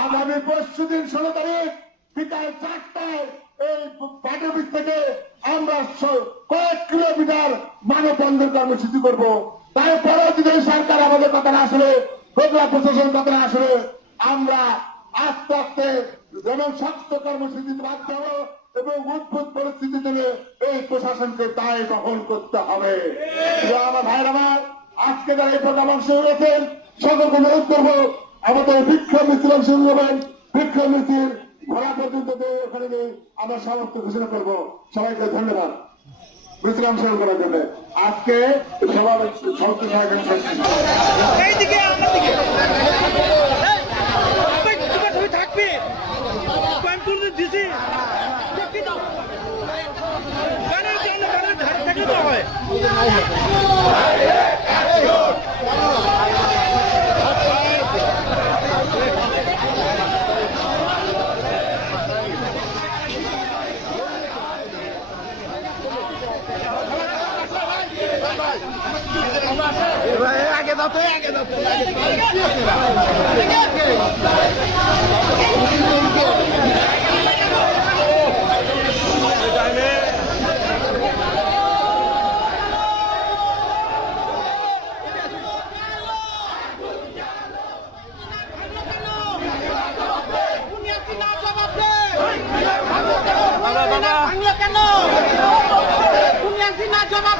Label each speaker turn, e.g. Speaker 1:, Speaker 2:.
Speaker 1: আগামী পরশু দিন ষোলো তারিখ বিকাল চারটায় এই পার্টি থেকে আমরা কয়েক কিলোমিটার মানববন্ধন কর্মসূচি করব। তারপরেও যদি সরকার আমাদের কথা আসলে বগুড়া প্রশাসন কথা আসলে আমরা আস্তে আস্তে জনস্বাস্থ্য কর্মসূচিতে বাধ্য এবং উদ্ভুত পরিস্থিতি থেকে এই প্রশাসনকে দায় বহন করতে হবে। আমার ভাইয়ের আমার আজকে যারা এই প্রোগ্রাম অংশ হয়েছেন সকলকে অনুরোধ করব আমাদের বিক্ষোভ মিছিল অংশ নেবেন বিক্ষোভ মিছিল ঘোরা পর্যন্ত ওখানে আমরা সমস্ত ঘোষণা করব। সবাইকে ধন্যবাদ। মিছিল অংশগ্রহণ করার জন্য। আজকে সবার
Speaker 2: তুমি থাকবে। দিছি। আগে দাও আগে দাও কেন? তুমি একদিন জবাব